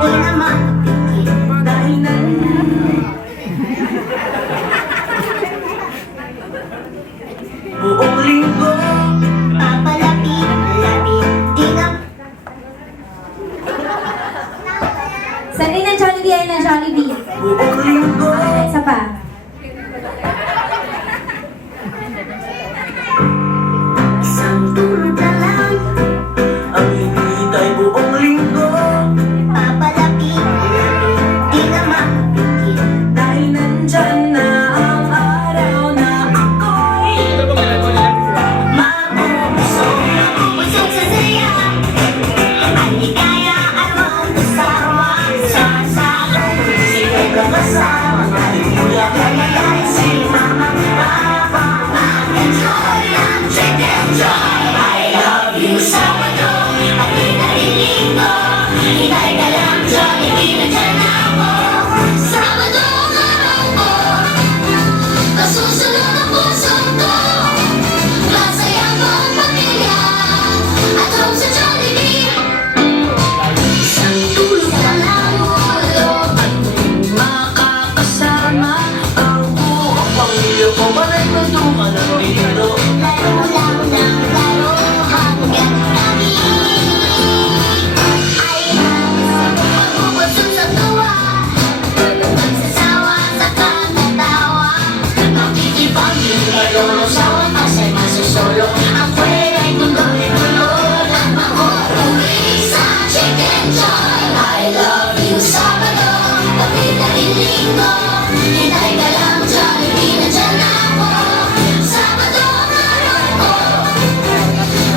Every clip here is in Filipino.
Di naman kapikit dahil na buong linggo papalapit-lapit. Di na Sali ng Jollibee ay ng Jollibee. buong linggo Isa pa. isang tulog na lang ang hinihintay buong linggo papalapit-lapit. Di naman kapikit dahil nandyan na ang araw na ako'y mabubusog sa saya ang ligaya at walang kasawa sa siya'y kasama kuya kaya si mama papa mag-enjoy ang chicken joy. I love you Sabado at Linggo, hinay ka lang Jollibee, nandyan ako Sabado ang araw ko, nasusunod ang puso ko, masaya mong pamilya at home sa Jollibee. Isang tulog na lang ulo at makakasama ang buong pamilya ko. Balay na tuman ang biro, laro lang ng laro hanggang kami ay magbubusog sa tuwa, magsasawa sa katatawa, makikipagin ngayon sa wakas ay masusolo. Ang kwela'y tuloy-tuloy at mauuwi sa chicken joy. I love you Sabado, pati na rin Linggo, hinay ka lang Jollibee, nandyan ako Sabado ang araw ko,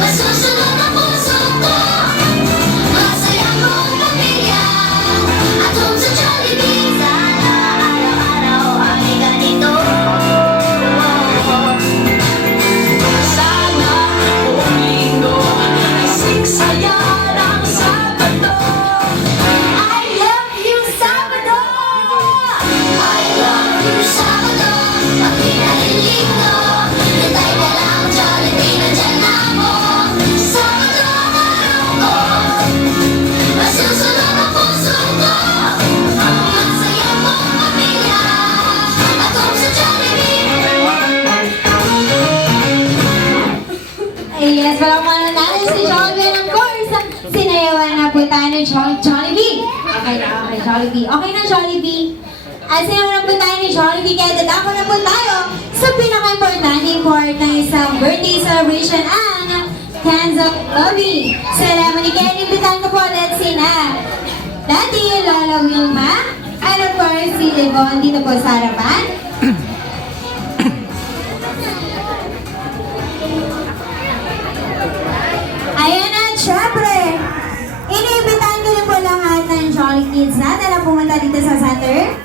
masusunod ang puso ko, masaya mong pamilya at home sa Jollibee. Sana araw-araw ay ganito, sana buong linggo ay siksaya ng Sabado. I love you Sabado, I love you Sabado, pati na rin Linggo, hintay ka lang Jollibee, nandyan ako Sabado ang araw ko, masusunod ang puso ko, masaya mong pamilya at home sa Jollibee. Ay, yes, walang mananalo si Jollibee. And of course, sinayawan na po tayo ng Jollibee. Okay na, Jollibee. Okay na, Jollibee. At sinayawan na po tayo ng Jollibee, kaya dadako na po tayo sa pinaka-importanting part ng isang birthday celebration, ang Hands Up Lobby Ceremony. Kaya inimbitahan ko po ulit sina Daddy, Lola Wilma, and of course, si Devon dito po sa harapan. Ayan na, syempre, iniimbitahan ko rin po lahat ng Jolly Kids natin na pumunta dito sa center.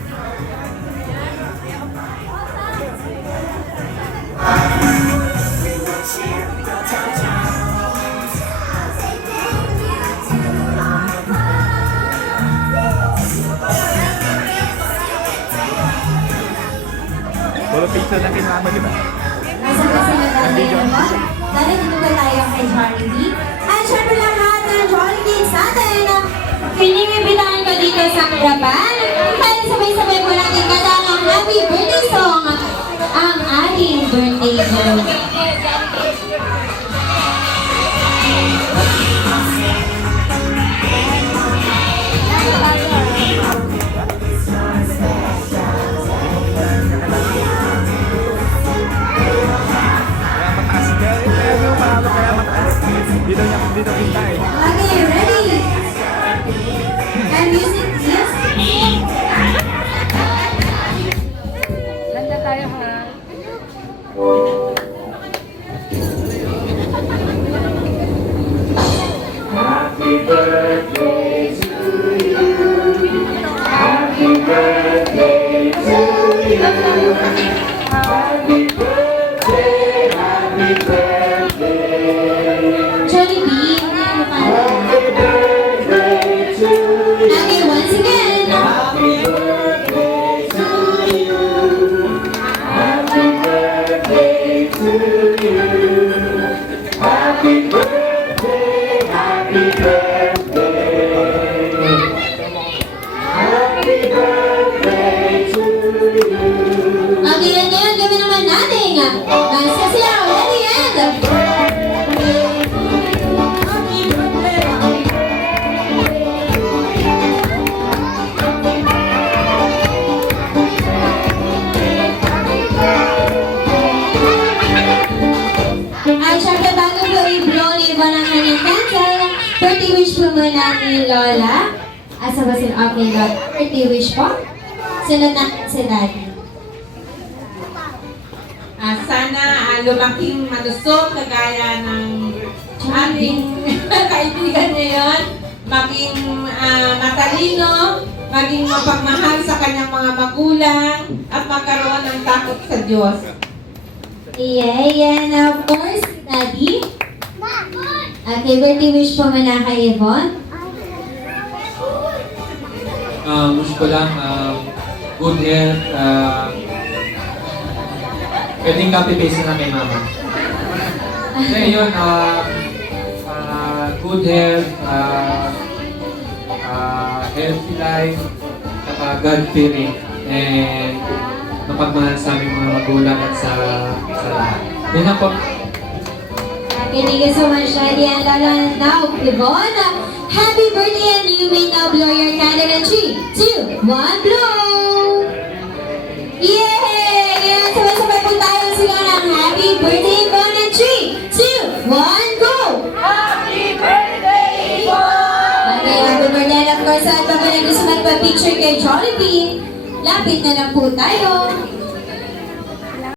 Puro pizza na kinama, di ba? Nasa kasi nagdadalo po. Dahil dito ba tayo kay Jollibee? At syempre lahat ng Jolly Kids natin, iniimbitahan ko dito sa harapan. Kaya sabay-sabay po natin kanta ang happy birthday song, ang ating birthday girl. Kaya mataas ka. Kaya mo mahalo, kaya mataas. Dito kita eh. Okay, ready? And music, yes? Ganda tayo ha. Happy birthday to you. Happy birthday to you. Happy birthday, happy birthday. Jollibee, hindi mo Lola. Asa ba sila? Okay, Lola. Birthday wish po. Sunod na si Daddy. Sana lumaking malusog kagaya ng ating kaibigan ngayon, maging matalino, maging mapagmahal sa kanyang mga magulang, at magkaroon ng takot sa Diyos. Yeah, and of course, Daddy. Okay, birthday wish po muna kay Yvonne. Wish ko lang good health, pwedeng copy-paste na kay mama. Kaya yun, good health, healthy life, saka God-fearing, and mapagmahal sa aming mga magulang at sa lahat. Yun lang po. Okay, thank you so much, Daddy. And Lola, now, Yvonne, happy birthday, and you may now blow your candle in 3, 2, 1, blow! Yay! Ngayon, sabay-sabay po tayo sila ng happy birthday, Yvonne, and 3, 2, 1, go! Happy birthday, Yvonne! Okay, happy birthday, and of course, at pag gusto magpa-picture kay Jollibee, lapit na lang po tayo.